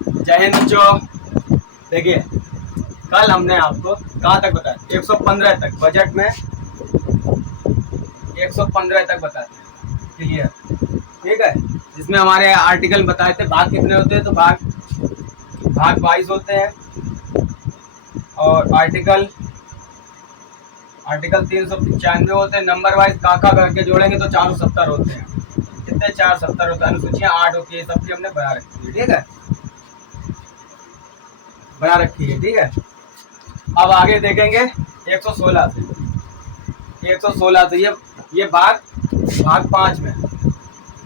जय हिंद बच्चों। देखिए, कल हमने आपको कहाँ तक बताया, 115 तक बजट में 115 तक बताया, क्लियर, ठीक है। जिसमें हमारे आर्टिकल बताए थे भाग कितने होते हैं, तो भाग 22 होते हैं। और आर्टिकल 395 होते हैं। नंबर वाइज काका करके जोड़ेंगे तो 470 होते हैं। कितने? 470 होते हैं। अनुसूचियां 8 होती है, सबकी हमने बना रखी है, ठीक है, बना रखी है, ठीक है। अब आगे देखेंगे 116 से 116 से ये भाग 5 में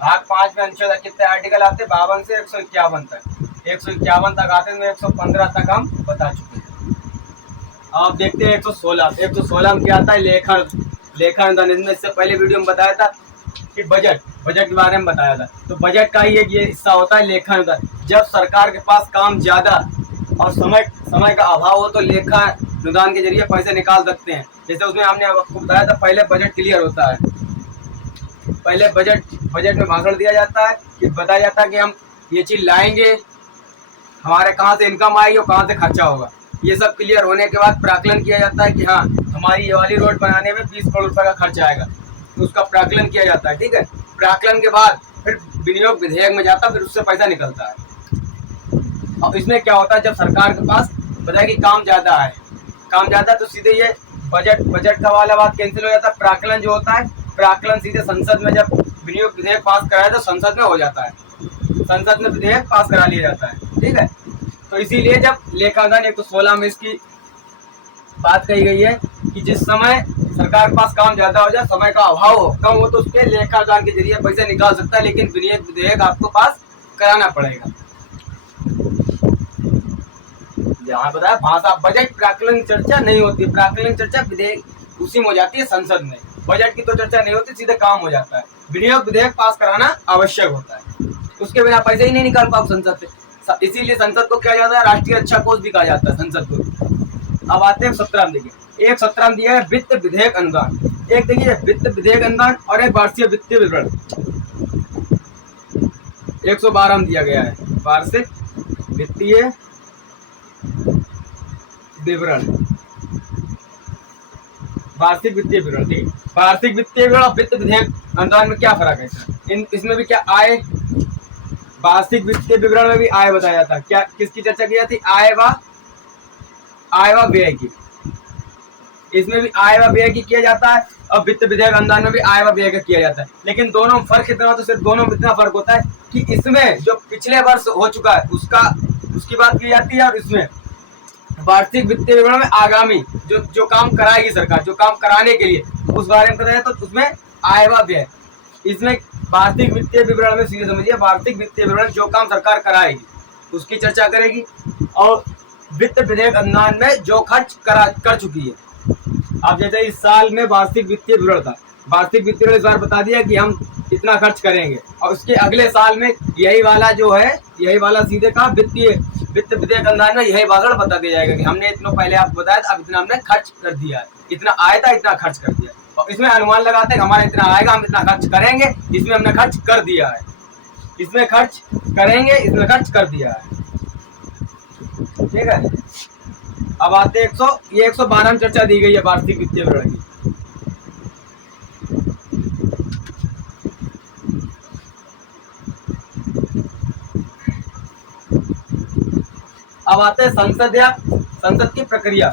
अनुच्छेद कितने आर्टिकल आते हैं? 52 से 151 तक। 151 तक आते हैं, 115 तक हम बता चुके हैं। अब देखते हैं 116 में क्या आता है? लेखा अनुदान। इससे पहले वीडियो में बताया था कि बजट के बारे में बताया था। तो बजट का ही एक ये हिस्सा होता है लेखा अनुदान। जब सरकार के पास काम ज्यादा और समय का अभाव हो तो लेखा अनुदान के जरिए पैसे निकाल सकते हैं। जैसे उसमें हमने आपको बताया था, पहले बजट क्लियर होता है। पहले बजट में भाषण दिया जाता है कि बताया जाता है कि हम ये चीज लाएंगे, हमारे कहाँ से इनकम आएगी और कहाँ से खर्चा होगा। ये सब क्लियर होने के बाद प्राकलन किया जाता है कि हाँ, हमारी ये वाली रोड बनाने में 20 करोड़ रुपए का खर्चा आएगा, तो उसका प्राकलन किया जाता है, ठीक है। प्राकलन के बाद फिर विनियोग विधेयक में जाता है, फिर उससे पैसा निकलता है। और इसमें क्या होता है, जब सरकार के पास बताया कि काम ज्यादा तो सीधे ये बजट का वाला बात कैंसिल हो जाता है। प्राकलन जो होता है, प्राकलन सीधे संसद में, जब विनियोग विधेयक पास कराया तो संसद में हो जाता है, संसद में विधेयक पास करा लिया जाता है, ठीक है। तो इसीलिए जब लेखानुदान 116 में इसकी बात कही गई है कि जिस समय सरकार के पास काम ज्यादा हो जाए, समय का अभाव हो, कम हो, तो उसके लेखानुदान के जरिए पैसे निकाल सकता है, लेकिन विनियोग विधेयक आपको पास कराना पड़ेगा। जहाँ बताया भाषा बजट प्राकलन चर्चा नहीं होती। प्राकलन चर्चा विधेयक उसी में हो जाती है संसद में। बजट की तो चर्चा नहीं होती, सीधे काम हो जाता है। विनियोग विधेयक पास कराना आवश्यक होता है, उसके बिना पैसे ही नहीं निकाल पाओ संसद से। इसीलिए संसद को क्या जाता है, राष्ट्रीय रक्षा कोष भी कहा जाता है संसद को। अब आते हैं 17 में। देखिए 117 में दिया है वित्त विधेयक अनुदान। एक देखिए वित्त विधेयक अनुदान और एक वार्षिक वित्तीय विवरण 112 में दिया गया है। वार्षिक वित्तीय विवरण, वार्षिक वित्तीय विवरण, ठीक है। वार्षिक वित्तीय विवरण और वित्त विधेयक अनुदान में क्या फर्क है? इसमें भी क्या आय, वार्षिक वित्तीय विवरण में भी आय बताया जाता है। क्या किसकी चर्चा की जाती? आय व व्यय की। इसमें भी आय व व्यय की किया जाता है और वित्त विधेयक अनुदान में भी आय व व्यय का किया जाता है। लेकिन दोनों में फर्क इतना, तो सिर्फ दोनों में इतना फर्क होता है कि इसमें जो पिछले वर्ष हो चुका है उसकी बात की जाती है, और इसमें वार्षिक वित्तीय विवरण में आगामी जो काम कराएगी सरकार, जो काम कराने के लिए उस बारे में बताया, तो उसमें आय व व्यय। इसमें वार्षिक वित्तीय विवरण में सीधे समझिए, वार्षिक वित्तीय विवरण जो काम सरकार कराएगी उसकी चर्चा करेगी, और वित्त विधेयक अनुदान में जो खर्च कर चुकी है। अब जैसे इस साल में वार्षिक वित्तीय विवरण था, वार्षिक वित्तीय विवरण इस बार बता दिया कि हम इतना खर्च करेंगे, और उसके अगले साल में यही वाला सीधे का वित्त विधेयक अनुदान में यही भाषण बता दिया जाएगा कि हमने इतना पहले आपको बताया था, अब इतना हमने खर्च कर दिया है, इतना आया था, इतना खर्च कर दिया। और इसमें अनुमान लगाते हैं हमारा इतना आएगा, हम इतना खर्च करेंगे, इसमें हमने खर्च कर दिया है, इसमें खर्च करेंगे, इसमें खर्च कर दिया है, ठीक है। अब आते हैं 112 में चर्चा दी गई है वार्षिक वित्तीय विवरण की। अब आते हैं संसद की प्रक्रिया।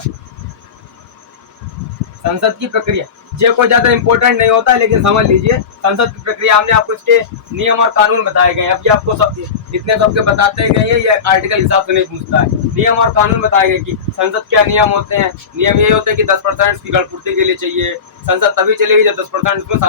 संसद की प्रक्रिया जो कोई ज्यादा इंपॉर्टेंट नहीं होता है, लेकिन समझ लीजिए संसद की प्रक्रिया। हमने आपको इसके नियम और कानून बताए गए हैं। अब ये आपको इतने सबके बताते गए हैं, ये आर्टिकल हिसाब से नहीं पूछता है। नियम और कानून बताए गए कि संसद क्या नियम होते हैं। नियम ये होते हैं कि 10% की गणपूर्ति के लिए चाहिए। संसद तभी चलेगी जब 10% उसमें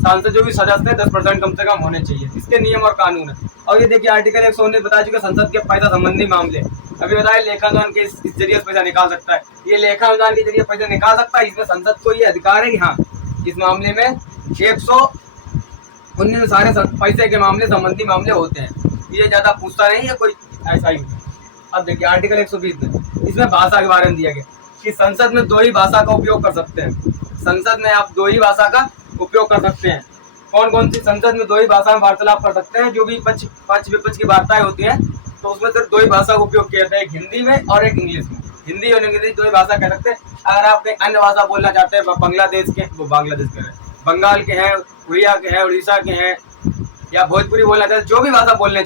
सांसद जो भी सदस्य है 10% कम से कम होने चाहिए। इसके नियम और कानून है। और ये देखिए आर्टिकल 119 बता चुके संसद के पैसा संबंधी मामले। अभी बताया लेखानुदान के इस जरिए पैसा निकाल सकता है, ये लेखानुदान के जरिए पैसा निकाल सकता है। इसमें संसद को ये अधिकार है कि हाँ, इस मामले में 119 सारे पैसे के मामले संबंधी मामले होते हैं। ये ज्यादा पूछता नहीं है कोई, ऐसा ही। अब देखिए आर्टिकल 120 में, इसमें भाषा के बारे में दिया गया कि संसद में 2 ही भाषा का उपयोग कर सकते हैं। संसद में आप 2 ही भाषा का उपयोग कर सकते हैं। कौन कौन सी? संसद में 2 ही भाषा में वार्तालाप कर सकते हैं। जो भी पक्ष विपक्ष की वार्ताएं होती हैं तो उसमें सिर्फ दो ही भाषा का उपयोग किया जाता है, एक हिंदी में और एक इंग्लिश में। हिंदी और इंग्लिश दो ही भाषा कह सकते हैं। अगर आप एक अन्य भाषा बोलना चाहते हैं, बांग्लादेश के, वो बांग्लादेश के हैं, बंगाल के हैं, उड़िया के हैं, उड़ीसा के हैं, या भोजपुरी बोलना चाहते हैं, जो भी भाषा बोलने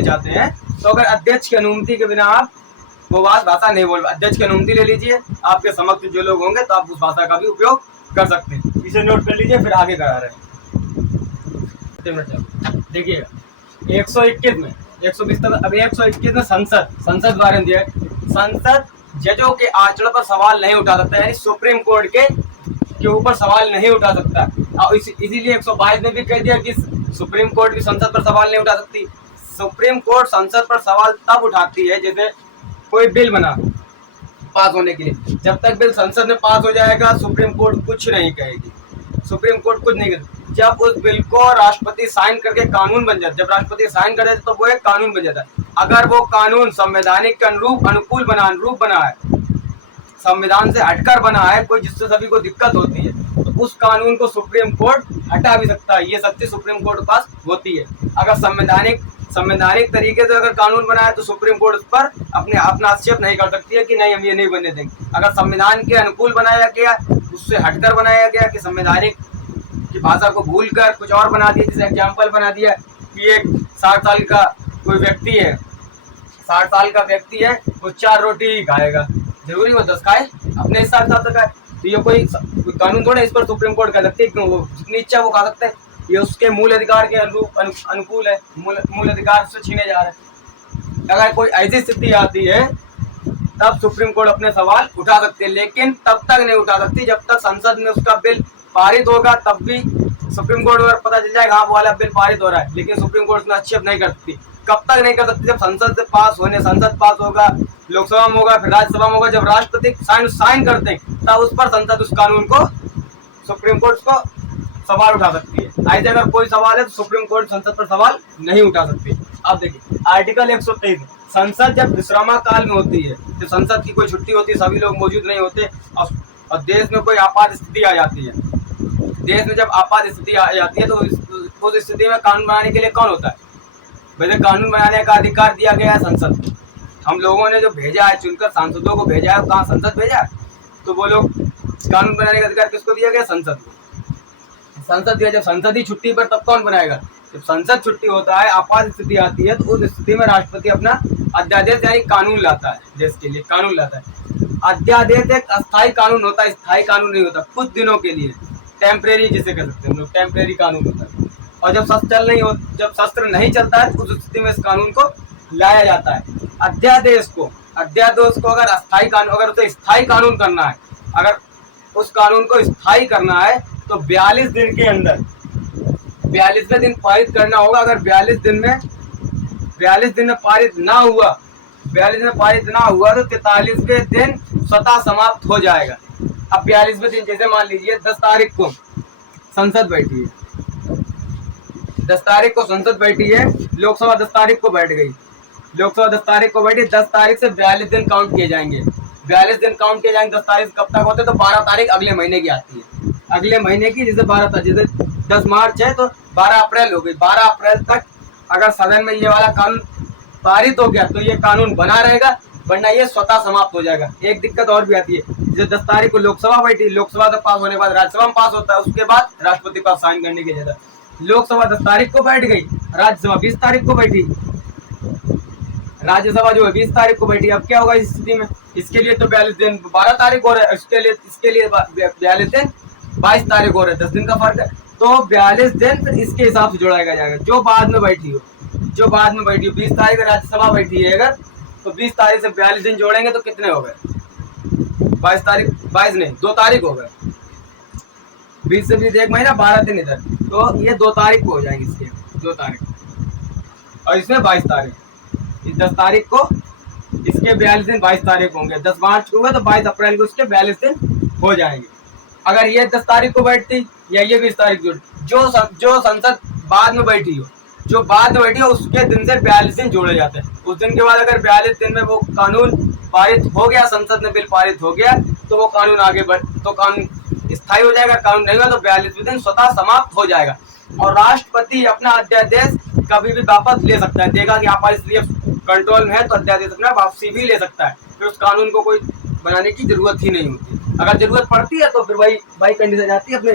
चाहते हैं, तो अगर अध्यक्ष की अनुमति के बिना आप वो भाषा नहीं बोल, अध्यक्ष की अनुमति ले लीजिए, आपके समक्ष जो लोग होंगे तो आप उस भाषा का भी उपयोग कर सकते हैं। इसे नोट कर लीजिए, फिर आगे करा रहे हैं। देखिएगा 121 में 120 तक, अभी 121 में संसद बारे में दिया है। संसद जजों के आचरण पर सवाल नहीं उठा सकता, यानी सुप्रीम कोर्ट के ऊपर सवाल नहीं उठा सकता। और इसीलिए 122 में भी कह दिया कि सुप्रीम कोर्ट भी संसद पर सवाल नहीं उठा सकती। सुप्रीम कोर्ट संसद पर सवाल तब उठाती है जैसे कोई बिल बना पास होने के लिए, जब तक बिल संसद में पास हो जाएगा सुप्रीम कोर्ट कुछ नहीं कहेगी, सुप्रीम कोर्ट कुछ नहीं कहेगी। जब उस बिल को राष्ट्रपति साइन करके कानून बन जाता, जब राष्ट्रपति साइन कर देते तो वो एक कानून बन जाता है। अगर वो कानून संवैधानिक के अनुरूप बना है, संविधान से हटकर बना है कोई, जिससे सभी को दिक्कत होती है, तो उस कानून को सुप्रीम कोर्ट हटा भी सकता है। ये शक्ति सुप्रीम कोर्ट के पास होती है। अगर संवैधानिक तरीके से अगर कानून बना है तो सुप्रीम कोर्ट उस पर अपना आक्षेप नहीं कर सकती है कि नहीं हम ये नहीं बनने देंगे। अगर संविधान के अनुकूल बनाया गया, उससे हटकर बनाया गया, कि संवैधानिक की भाषा को भूलकर कुछ और बना दिया, जैसे एग्जाम्पल बना दिया कि एक 60 साल का कोई व्यक्ति है, 60 साल का व्यक्ति है, वो 4 रोटी खाएगा, जरूरी वो 10 खाए, अपने हिसाब से खाए, तो ये कोई कानून थोड़ा इस पर सुप्रीम कोर्ट कह सकती है कि वो जितनी इच्छा वो खा सकते हैं, ये उसके मूल अधिकार के अनुकूल है, मूल अधिकार से छीने जा रहे हैं। अगर कोई ऐसी स्थिति आती है तब सुप्रीम कोर्ट अपने सवाल उठा सकती है, लेकिन तब तक नहीं उठा सकती जब तक संसद में उसका बिल पारित होगा। तब भी सुप्रीम कोर्ट अगर पता चल जाएगा हाँ वो वाला बिल पारित हो रहा है, लेकिन सुप्रीम कोर्ट उसमें आक्षेप नहीं कर सकती। कब तक नहीं कर सकती? जब संसद पास होगा, लोकसभा में होगा, फिर राज्यसभा में होगा, जब राष्ट्रपति साइन करते हैं तब उस पर संसद उस कानून को, सुप्रीम कोर्ट को सवाल उठा सकती है। ऐसे अगर कोई सवाल है तो सुप्रीम कोर्ट संसद पर सवाल नहीं उठा सकती। अब देखिए आर्टिकल 123, संसद जब विश्रामकाल में होती है, तो संसद की कोई छुट्टी होती है, सभी लोग मौजूद नहीं होते और देश में कोई आपात स्थिति आ जाती है, देश में जब आपात स्थिति आ जाती है तो उस स्थिति में कानून बनाने के लिए कौन होता है? वैसे कानून बनाने का अधिकार दिया गया है संसद को। हम लोगों ने जो भेजा है, चुनकर सांसदों को भेजा है, कहाँ संसद भेजा है, तो वो लोग कानून बनाने का अधिकार किसको दिया गया? संसद को। संसद दिया, जब संसद ही छुट्टी पर तब कौन बनाएगा? जब संसद छुट्टी होता है, आपात स्थिति आती है, तो उस स्थिति में राष्ट्रपति अपना अध्यादेश यानी कानून लाता है, देश के लिए कानून लाता है। अध्यादेश एक अस्थायी कानून होता है, स्थायी कानून नहीं होता, कुछ दिनों के लिए, टेम्परेरी जिसे कह सकते हैं हम लोग, टेम्परेरी कानून होता है। और जब शस्त्र नहीं चलता है तो उस स्थिति में इस कानून को लाया जाता है। अध्यादेश को अगर अस्थायी कानून, अगर उसे स्थायी कानून करना है, अगर उस कानून को स्थायी करना है तो 42 दिन के अंदर 42वें दिन पारित करना होगा। अगर 42 दिन में पारित ना हुआ, 42 में पारित ना हुआ तो 43वें दिन स्वतः समाप्त हो जाएगा। अब 42वें दिन, जैसे मान लीजिए 10 तारीख को संसद बैठी है, 10 तारीख को संसद बैठी है, लोकसभा 10 तारीख को बैठ गई, लोकसभा 10 तारीख को बैठी, 10 तारीख से 42 दिन काउंट किए जाएंगे, 42 दिन काउंट किए जाएंगे। 10 तारीख कब तक होते हैं? तो 12 तारीख अगले महीने की आती है, अगले महीने की, जैसे 12 तारीख, जैसे 10 मार्च है तो 12 अप्रैल हो गई। 12 अप्रैल तक अगर सदन में ये वाला कानून पारित हो गया तो ये कानून बना रहेगा, वरना ये स्वतः समाप्त हो जाएगा। एक दिक्कत और भी आती है, जैसे 10 तारीख को लोकसभा बैठी, लोकसभा तक पास होने के बाद राज्यसभा में पास होता है, उसके बाद राष्ट्रपति पास साइन करने की जरूरत। लोकसभा 10 तारीख को बैठ गई, राज्यसभा 20 तारीख को बैठी, राज्यसभा जो है 20 तारीख को बैठी। अब क्या होगा इस स्थिति में? इसके लिए तो 42 दिन 12 तारीख हो रहा है, इसके लिए 42 दिन 22 तारीख हो रहा है, 10 दिन का फर्क है। तो 42 दिन फिर इसके हिसाब से जोड़ाया जाएगा, जो बाद में बैठी हो, 20 तारीख राज्यसभा बैठी है अगर, तो 20 तारीख से 42 दिन जोड़ेंगे तो कितने हो गए? 2 तारीख हो गए, 20 से 20 एक महीना, 12 दिन इधर, तो ये 2 तारीख को हो जाएंगे, इसके 2 तारीख, और इसमें 22 तारीख, 10 तारीख को इसके 42 दिन 22 तारीख होंगे, 10 मार्च को हुआ तो 22 अप्रैल को इसके 42 दिन हो जाएंगे। अगर ये 10 तारीख को बैठती या ये 20 तारीख को, जो संसद बाद में बैठी हो, उसके दिन से 42 दिन जोड़े जाते हैं। उस दिन के बाद अगर 42 दिन में वो कानून पारित हो गया, संसद में बिल पारित हो गया, तो वो कानून कानून स्थायी हो जाएगा। कानून नहीं हुआ तो 42वें दिन स्वतः समाप्त हो जाएगा। और राष्ट्रपति अपना अध्यादेश कभी भी वापस ले सकता है, देगा कि आपात स्थिति कंट्रोल में है तो अध्यादेश अपना वापसी भी ले सकता है। फिर उस कानून को कोई बनाने की जरूरत ही नहीं होती। अगर जरूरत पड़ती है तो फिर वही कंडीशन आती है, अपने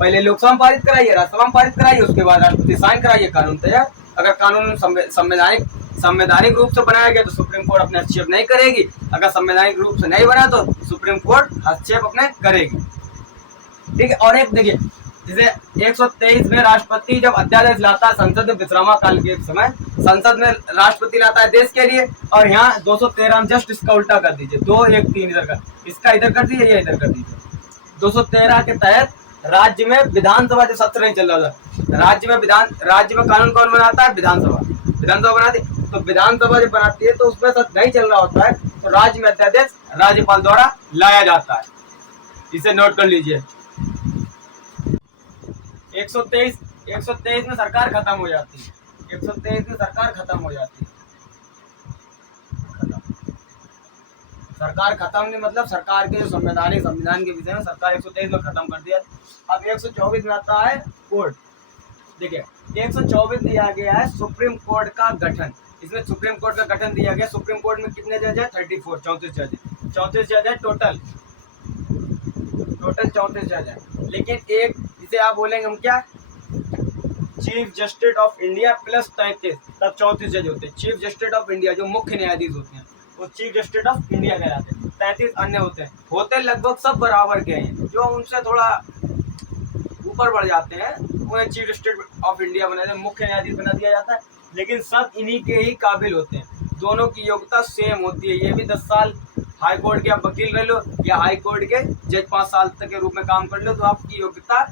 पहले लोकसभा में पारित कराइए, राज्यसभा में पारित कराइए, उसके बाद राष्ट्रपति साइन कराइए, कानून तैयार। अगर कानून संवैधानिक रूप से बनाया गया तो सुप्रीम कोर्ट अपने हस्तक्षेप नहीं करेगी, अगर संवैधानिक रूप से नहीं बना तो सुप्रीम कोर्ट हस्तक्षेप अपने करेगी। ठीक है। और एक देखिए, जैसे 123 में राष्ट्रपति जब अध्यादेश लाता है संसद में विश्रामकाल के समय, संसद में राष्ट्रपति लाता है देश के लिए, और यहाँ 213 में जस्ट इसका उल्टा कर दीजिए, 2 1 3 इधर का, इसका इधर कर दीजिए, या इधर कर दीजिए। 213 के तहत राज्य में विधानसभा जो सत्र नहीं चल रहा था, राज्य में कानून कौन बनाता है? विधानसभा बनाती है। तो विधानसभा जब बनाती है तो उसमें सत्र नहीं चल रहा होता है, तो राज्य में अध्यादेश राज्यपाल द्वारा लाया जाता है। इसे नोट कर लीजिए। 123 में सरकार खत्म हो जाती है। 123 में सरकार खत्म हो जाती है। सरकार खत्म नहीं मतलब सरकार के संविधान के विषय में सरकार 123 में खत्म कर दिया। अब 124 में आता है कोर्ट। देखिए 124 दिया गया है सुप्रीम कोर्ट का गठन। इसमें सुप्रीम कोर्ट का गठन दिया गया। सुप्रीम कोर्ट में कितने जज है? 34 जज है टोटल 34 जज है। लेकिन एक जिसे आप बोलेंगे हम क्या, chief justice of India plus 33, तब 34 जज होते हैं। चीफ जस्टिस ऑफ इंडिया जो मुख्य न्यायाधीश होते हैं वो चीफ जस्टिस ऑफ इंडिया कहलाते हैं। 33 अन्य होते लगभग सब बराबर के हैं। जो उनसे थोड़ा ऊपर बढ़ जाते हैं उन्हें चीफ जस्टिस ऑफ इंडिया बना दिया, मुख्य न्यायाधीश बना दिया जाता है। लेकिन सब इन्हीं के ही काबिल होते हैं। दोनों की योग्यता सेम होती है। ये भी 10 साल हाई कोर्ट के आप वकील रह लो या हाई कोर्ट के जज 5 साल तक के रूप में काम कर लो, तो आपकी योग्यता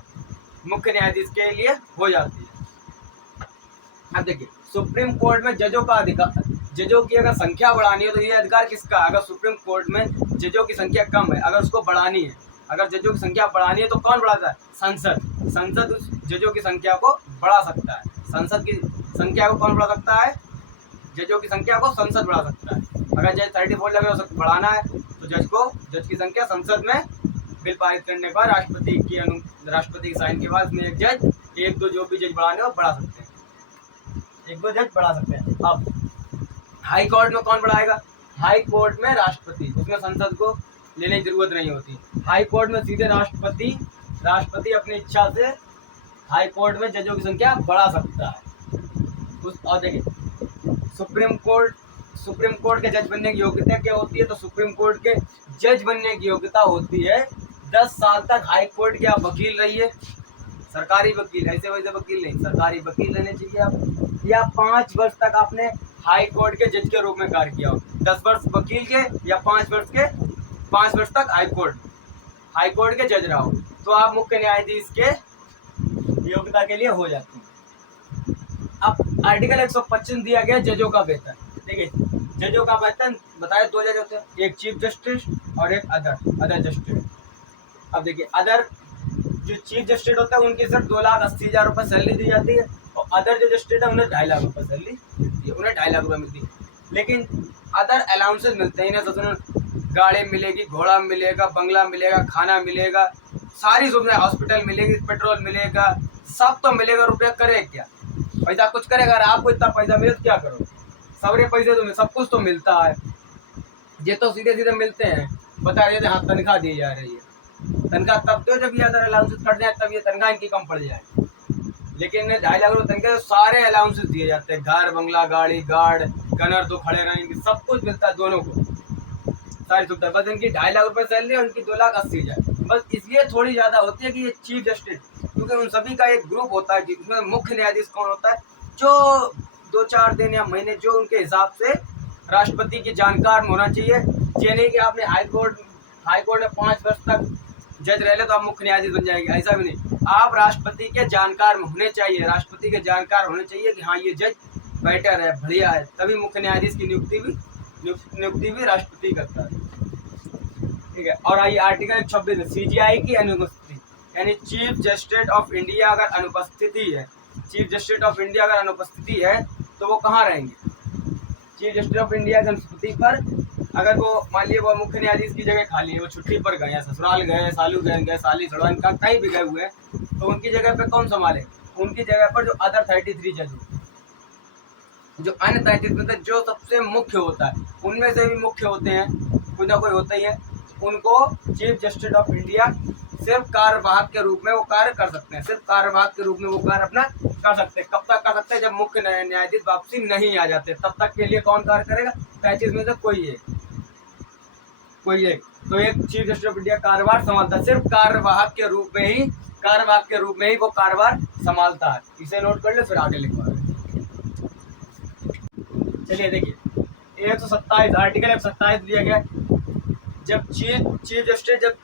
मुख्य न्यायाधीश के लिए हो जाती है। अब देखिए सुप्रीम कोर्ट में जजों का अधिकार, जजों की अगर संख्या बढ़ानी हो तो ये अधिकार किसका? अगर सुप्रीम कोर्ट में जजों की संख्या कम है, अगर उसको बढ़ानी है, अगर जजों की संख्या बढ़ानी है तो कौन बढ़ाता है? संसद उस जजों की संख्या को बढ़ा सकता है। संसद की संख्या को कौन बढ़ा सकता है? जजों की संख्या को संसद बढ़ा सकता है। अगर जज 34 लगे हो बढ़ाना है तो जज की संख्या संसद में बिल पारित करने के बाद राष्ट्रपति की साइन के बाद में एक दो जो भी जज बढ़ाने हो बढ़ा सकते हैं, 1-2 जज बढ़ा सकते हैं। अब हाई कोर्ट में कौन बढ़ाएगा? हाई कोर्ट में राष्ट्रपति, उसमें संसद को लेने की जरूरत नहीं होती। हाई कोर्ट में सीधे राष्ट्रपति अपनी इच्छा से हाई कोर्ट में जजों की संख्या बढ़ा सकता है। और देखिए सुप्रीम कोर्ट के जज बनने की योग्यता क्या होती है? तो सुप्रीम कोर्ट के जज बनने की योग्यता होती है 10 साल तक हाई कोर्ट के आप वकील रहिए, सरकारी वकील, ऐसे वैसे वकील नहीं, सरकारी वकील रहने चाहिए आप, या 5 वर्ष तक आपने हाई कोर्ट के जज के रूप में कार्य किया हो। 10 वर्ष वकील के या 5 वर्ष तक हाई कोर्ट के जज रहा हो, तो आप मुख्य न्यायाधीश के योग्यता के लिए हो जाते हैं। अब आर्टिकल 125 दिया गया जजों का वेतन। देखिए जजों का वेतन बताए 2 जज होते हैं, एक चीफ जस्टिस और एक अदर जस्टिस। अब देखिए अदर जो चीफ जस्टिस होता है उनकी सिर्फ 2,80,000 रुपये सैलरी दी जाती है, और अदर जो जस्टिस है उन्हें 2.5 लाख रुपये सैलरी मिलती है, उन्हें 2.5 लाख रुपये मिलती है। लेकिन अदर अलाउंसेस मिलते हैं इन्हें, तो गाड़ी मिलेगी, घोड़ा मिलेगा, बंगला मिलेगा, खाना मिलेगा, सारी सुविधाएं, हॉस्पिटल मिलेगी, पेट्रोल मिलेगा, सब तो मिलेगा। रुपया करे क्या? पैसा कुछ करेगा? अगर आपको इतना पैसा मिले तो क्या करो? सबरे पैसे तो सब कुछ तो मिलता है, ये तो सीधे मिलते हैं। बता रहे थे हाँ तनख्वाह दी जा रही है, तनख्वाह तब तो जब ये अदर अलाउंसेस कट जाए तब ये तनख्वाह इनकी कम पड़ जाए। लेकिन 2.5 लाख रुपये तनख्वाह सारे अलाउंसेस दिए जाते हैं, घर, बंगला, गाड़ी, गार्ड, गनर तो खड़े रहेंगे, सब कुछ मिलता है दोनों को, सारी सुविधा। बस इनकी 2.5 लाख रुपये सैलरी और उनकी 2,80,000, बस इसलिए थोड़ी ज़्यादा होती है कि ये चीफ जस्टिस, क्योंकि उन सभी का एक ग्रुप होता है जिसमें मुख्य न्यायाधीश कौन होता है, जो 2-4 दिन या महीने जो उनके हिसाब से राष्ट्रपति के जानकार में होना चाहिए। ये नहीं कि आपने हाई कोर्ट में 5 वर्ष तक जज रह ले तो आप मुख्य न्यायाधीश बन जाएंगे, ऐसा भी नहीं। आप राष्ट्रपति के जानकार में होने चाहिए, राष्ट्रपति के जानकार होने चाहिए कि हाँ ये जज बेटर है, बढ़िया है, तभी मुख्य न्यायाधीश की नियुक्ति भी राष्ट्रपति करता है। ठीक है। और आइए आर्टिकल 26 सीजीआई की अनुपस्थिति, यानी चीफ जस्टिस ऑफ इंडिया अगर अनुपस्थिति है, चीफ जस्टिस ऑफ इंडिया अगर अनुपस्थिति है तो वो कहाँ रहेंगे? चीफ जस्टिस ऑफ इंडिया की अनुपस्थिति पर अगर वो मान लीजिए वो मुख्य न्यायाधीश की जगह खाली है, वो छुट्टी पर गए, ससुराल गए, सालू गए, साली सड़वान का कहीं भी गए हुए हैं, तो उनकी जगह पे कौन संभाले? उनकी जगह पर जो अदर 33 जज होते हैं, जो अन्य 33 में से जो सबसे मुख्य होता है, उनमें से भी मुख्य होते हैं, कोई ना कोई होता ही है, उनको चीफ जस्टिस ऑफ इंडिया सिर्फ कार्यवाहक के रूप में वो कार्य कर सकते हैं, सिर्फ कार्यवाहक के रूप में वो कार्य अपना कर सकते हैं। कब तक कर सकते हैं? जब मुख्य न्यायाधीश वापसी नहीं आ जाते, तब तक के लिए कौन कार्य करेगा? 35 में से कोई एक। तो एक चीफ जस्टिस ऑफ इंडिया कार्यभार संभालता है, सिर्फ कार्यवाहक के रूप में ही, कार्यवाहक के रूप में ही वो कार्यभार संभालता है। इसे नोट कर ले, फिर आगे लिखवा। चलिए देखिए 127 आर्टिकल 127 दिया गया, जब चीफ जस्टिस जब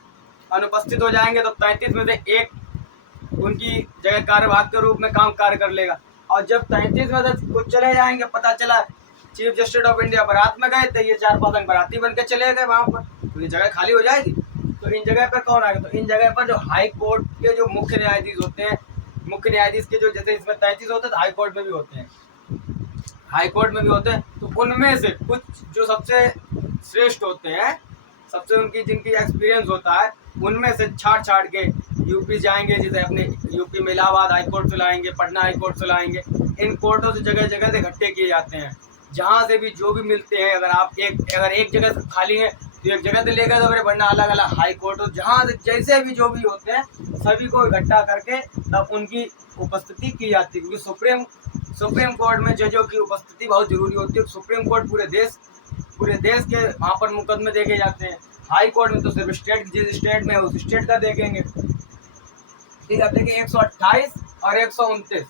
अनुपस्थित हो जाएंगे तो 33 में से एक उनकी जगह कार्यवाहक के रूप में कार्य कर लेगा। और जब 33 में से कुछ चले जाएंगे, पता चला चीफ जस्टिस ऑफ इंडिया बारात में गए तो ये 4-5 अंग बाराती बन के चले गए वहां पर, तो ये जगह खाली हो जाएगी। तो इन जगह पर कौन आएगा? तो इन जगह पर जो हाई कोर्ट के जो मुख्य न्यायाधीश होते हैं, मुख्य न्यायाधीश के जो जैसे इसमें 33 होते हैं, हाई कोर्ट में भी होते हैं, हाई कोर्ट में भी होते हैं, तो उनमें से कुछ जो सबसे श्रेष्ठ होते हैं, सबसे उनकी जिनकी एक्सपीरियंस होता है, उनमें से छाड़ के यूपी जाएंगे, जैसे अपने यूपी में इलाहाबाद हाई कोर्ट चलाएंगे, पटना हाई कोर्ट चलाएंगे। इन कोर्टों से जगह जगह से इकट्ठे किए जाते हैं, जहाँ से भी जो भी मिलते हैं। अगर एक जगह से खाली है तो एक जगह से लेकर, तो वरना अलग अलग हाई कोर्ट, जहाँ से जैसे भी जो भी होते हैं सभी को इकट्ठा करके तब उनकी उपस्थिति की जाती है, क्योंकि सुप्रीम कोर्ट में जजों की उपस्थिति बहुत जरूरी होती है। सुप्रीम कोर्ट पूरे देश के वहाँ पर मुकदमे देखे जाते हैं। हाई कोर्ट में तो सिर्फ जिस स्टेट में है उस स्टेट का देखेंगे। ठीक है, देखिए 128 और 129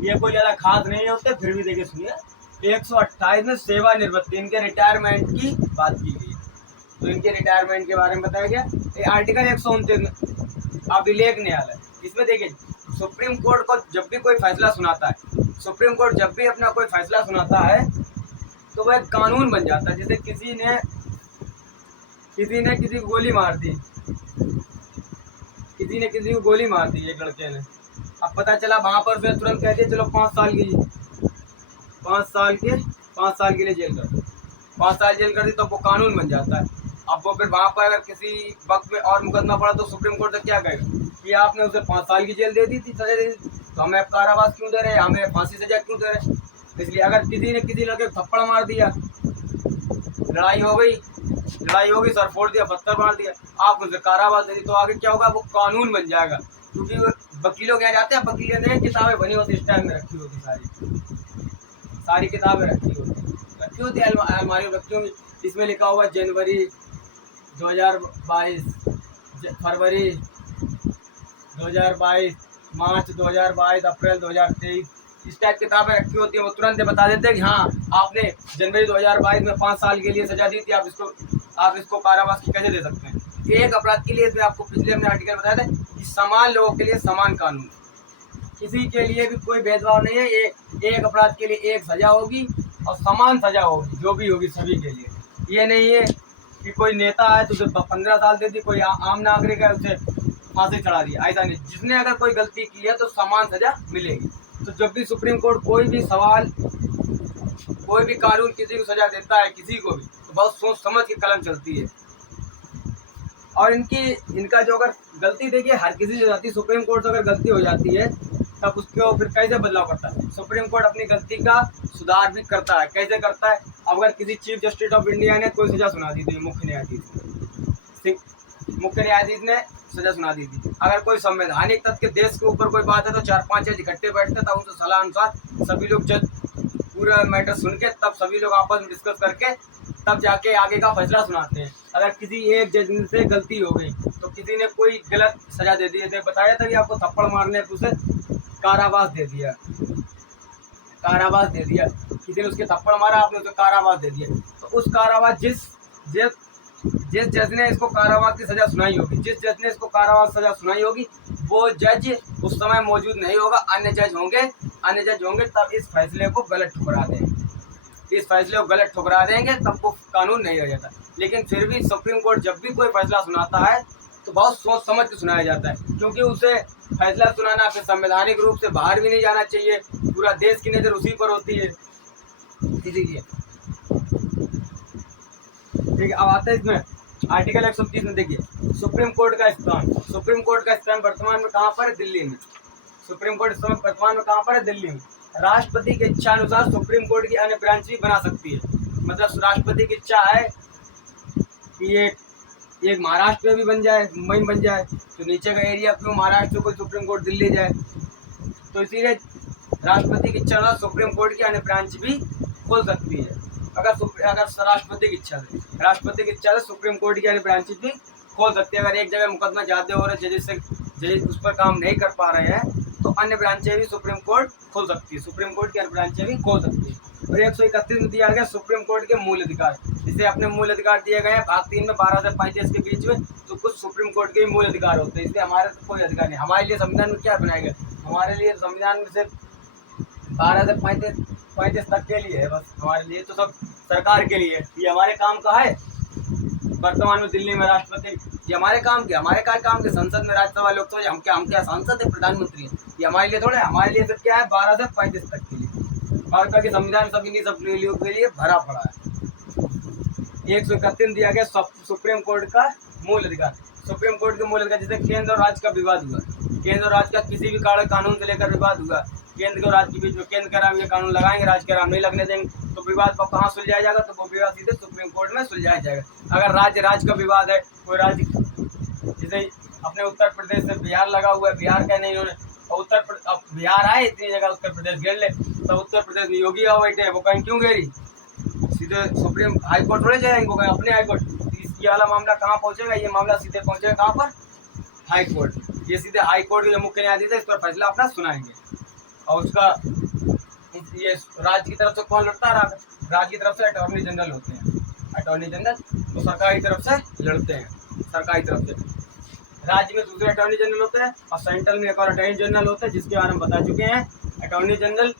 ये कोई ज़्यादा खास नहीं होते, फिर भी देखिए सुनिए 128 में सेवानिवृत्ति, इनके रिटायरमेंट की बात की गई। तो इनके रिटायरमेंट के बारे में बताया गया। आर्टिकल 129 में अभिलेख न्यायालय, इसमें देखिए सुप्रीम कोर्ट को जब भी कोई फैसला सुनाता है, सुप्रीम कोर्ट जब भी अपना कोई फैसला सुनाता है तो वह कानून बन जाता है। जैसे किसी ने किसी को गोली मार दी, एक लड़के ने, अब पता चला वहां पर फिर तुरंत कहते चलो 5 साल के लिए जेल कर दो, 5 साल जेल कर दी, तो वो कानून बन जाता है। अब वो फिर वहां पर अगर किसी वक्त में और मुकदमा पड़ा तो सुप्रीम कोर्ट से क्या कहेगा कि आपने उसे 5 साल की जेल दे दी थी, सजा दे दी, तो हमें कारावास क्यों दे रहे हैं, हमें फांसी सजा क्यों दे रहे हैं? इसलिए अगर किसी ने किसी लड़के को थप्पड़ मार दिया, लड़ाई हो गई, सर फोड़ दिया, पत्थर मार दिया, आप उनसे कारावास दे दी, तो आगे क्या होगा? वो कानून बन जाएगा। क्योंकि वकीलों क्या जाते हैं, वकीलों ने किताबें बनी होती, इस टाइम में रखी होती, सारी किताबें रखी होती अलमारी रखी होंगी। इसमें लिखा हुआ जनवरी 2022, फरवरी 2022, मार्च 2022, अप्रैल 2023, इस टाइप किताबें रखी होती है। वो तुरंत बता देते हैं कि हाँ आपने जनवरी 2022 में 5 साल के लिए सजा दी थी, आप इसको कारावास की कैसे दे सकते हैं? एक अपराध के लिए इसमें आपको पिछले हमने आर्टिकल बताया था कि समान लोगों के लिए समान कानून, किसी के लिए भी कोई भेदभाव नहीं है। एक अपराध के लिए एक सजा होगी और समान सजा होगी, जो भी होगी सभी के लिए। ये नहीं है कि कोई नेता है तो उसे 15 साल दे दी, कोई आम नागरिक है उसे फांसी चढ़ा दिया, ऐसा नहीं। जिसने अगर कोई गलती की है तो समान सजा मिलेगी। तो जब भी सुप्रीम कोर्ट कोई भी कानून किसी को सजा देता है, किसी को भी, तो बहुत सोच समझ के कलम चलती है। और इनका जो अगर गलती देखिए हर किसी से जाती है, सुप्रीम कोर्ट से अगर गलती हो जाती है तब उसको फिर कैसे बदलाव करता है? सुप्रीम कोर्ट अपनी गलती का सुधार भी करता है। कैसे करता है? अगर किसी चीफ जस्टिस ऑफ इंडिया ने कोई सजा सुना दी थी, मुख्य न्यायाधीश ने सजा सुना दी थी, अगर कोई संवैधानिक तथ्य देश के ऊपर कोई बात है तो 4-5 जज इकट्ठे बैठते, तब उनसे सलाह अनुसार सभी लोग जज पूरा मैटर सुन के तब सभी लोग आपस में डिस्कस करके तब जाके आगे का फैसला सुनाते हैं। अगर किसी एक जज से गलती हो गई तो किसी ने कोई गलत सजा दे दी, जैसे बताया था कि आपको थप्पड़ मारने पर उसे कारावास दे दिया, किसी ने उसके थप्पड़ मारा, आपने उसे कारावास दे दिया, तो उस कारावास जिस जज ने इसको कारावास की सजा सुनाई होगी, वो जज उस समय मौजूद नहीं होगा, अन्य जज होंगे तब इस फैसले को गलत ठुकरा देंगे, तब वो कानून नहीं रह जाता। लेकिन फिर भी सुप्रीम कोर्ट जब भी कोई फैसला सुनाता है तो बहुत सोच समझ के सुनाया जाता है, क्योंकि उसे फैसला सुनाना फिर संवैधानिक रूप से बाहर भी नहीं जाना चाहिए, पूरा देश की नज़र उसी पर होती है, इसीलिए। ठीक है, अब आते हैं इसमें आर्टिकल 130 में। देखिए सुप्रीम कोर्ट का स्थान वर्तमान में कहाँ पर है? दिल्ली में। सुप्रीम कोर्ट वर्तमान में कहाँ पर है? दिल्ली में। राष्ट्रपति की इच्छा अनुसार सुप्रीम कोर्ट की अन्य ब्रांच भी बना सकती है। मतलब राष्ट्रपति की इच्छा है कि ये महाराष्ट्र में भी बन जाए, मुंबई में बन जाए, तो नीचे का एरिया क्यों महाराष्ट्र को सुप्रीम कोर्ट दिल्ली जाए। तो इसीलिए राष्ट्रपति की इच्छा अनुसार सुप्रीम कोर्ट की अन्य ब्रांच भी खोल सकती है। अगर राष्ट्रपति की इच्छा से सुप्रीम कोर्ट की अन्य ब्रांचेज भी खोल सकती है। अगर एक जगह मुकदमा ज्यादा हो रहा है, जजेस उस पर काम नहीं कर पा रहे हैं, तो अन्य ब्रांचें भी सुप्रीम कोर्ट खोल सकती है, सुप्रीम कोर्ट की अन्य ब्रांचें भी खोल सकती है। और 131 में दिया गया सुप्रीम कोर्ट के मूल अधिकार। इसे अपने मूल अधिकार दिए गए हैं भाग 3 में 12 से 35 के बीच में। तो कुछ सुप्रीम कोर्ट के मूल अधिकार होते हैं, इसलिए हमारे तो कोई अधिकार नहीं। हमारे लिए संविधान में क्या बनाया गया, हमारे लिए संविधान में सिर्फ 12 से 35 तक के लिए है बस। हमारे लिए तो सब सरकार के लिए। ये हमारे काम का है। वर्तमान में दिल्ली में राष्ट्रपति, ये हमारे काम के संसद में, राज्यसभा, लोकसभा, हम क्या सांसद है, प्रधानमंत्री है। ये हमारे लिए थोड़े, हमारे लिए सिर्फ क्या है 12 से 35 तक के लिए। बाकी संविधान सब इन्हीं सब के लिए भरा पड़ा है। 131 दिया गया सुप्रीम कोर्ट का मूल अधिकार। सुप्रीम कोर्ट के मूल अधिकार, जैसे केंद्र और राज्य का विवाद हुआ, केंद्र और राज्य का किसी भी कानून से लेकर विवाद हुआ, केंद्र और राज्य के बीच में, केंद्र कह रहा है ये कानून लगाएंगे, राज्य कह रहा नहीं लगने देंगे, तो विवाद को कहाँ सुलझाया जाएगा, तो वो विवाद सीधे सुप्रीम कोर्ट में सुलझाया जाएगा। अगर राज्य का विवाद है, कोई राज्य, जैसे अपने उत्तर प्रदेश से बिहार लगा हुआ है, बिहार का नहीं उन्होंने, अब बिहार आए इतनी जगह उत्तर प्रदेश घेर ले, तो उत्तर प्रदेश में योगी आओ बैठे, वो कहीं क्यों घेरी, सीधे सुप्रीम हाई कोर्ट थोड़े जाएंगे, वो कहीं अपने हाई कोर्ट। ये वाला मामला कहाँ पहुंचेगा, ये मामला सीधे पहुंचेगा कहाँ पर, हाई कोर्ट। ये सीधे हाई कोर्ट के जो मुख्य न्यायाधीश है इस पर फैसला अपना सुनाएंगे। और उसका ये राज्य की तरफ से कौन लड़ता है, राज्य की तरफ से अटॉर्नी जनरल होते हैं। अटॉर्नी जनरल तो सरकार की तरफ से लड़ते हैं, सरकार की तरफ से। राज्य में दूसरे अटॉर्नी जनरल होते हैं और सेंट्रल में एक और अटॉर्नी जनरल होते हैं, जिसके बारे में बता चुके हैं। अटॉर्नी जनरल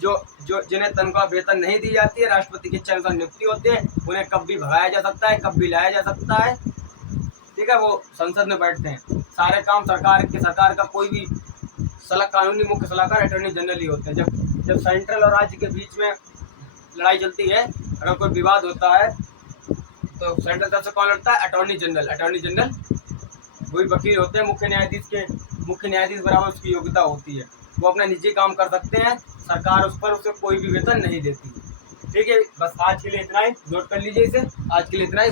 जो जिन्हें तनख्वाह वेतन नहीं दी जाती है, राष्ट्रपति की इच्छा अनुसार नियुक्ति होती है, उन्हें कब भी भगाया जा सकता है, कब भी लाया जा सकता है। ठीक है, वो संसद में बैठते हैं। सारे काम सरकार का कोई भी कानूनी मुख्य सलाहकार अटॉर्नी जनरल ही होते हैं। जब सेंट्रल और राज्य के बीच में लड़ाई चलती है, अगर कोई विवाद होता है, तो सेंट्रल तरफ से कौन लड़ता है, अटॉर्नी जनरल वही वकील होते हैं। मुख्य न्यायाधीश बराबर उसकी योग्यता होती है, वो अपना निजी काम कर सकते हैं, सरकार उसे कोई भी वेतन नहीं देती। ठीक है, बस आज के लिए इतना ही, नोट कर लीजिए इसे, आज के लिए इतना ही।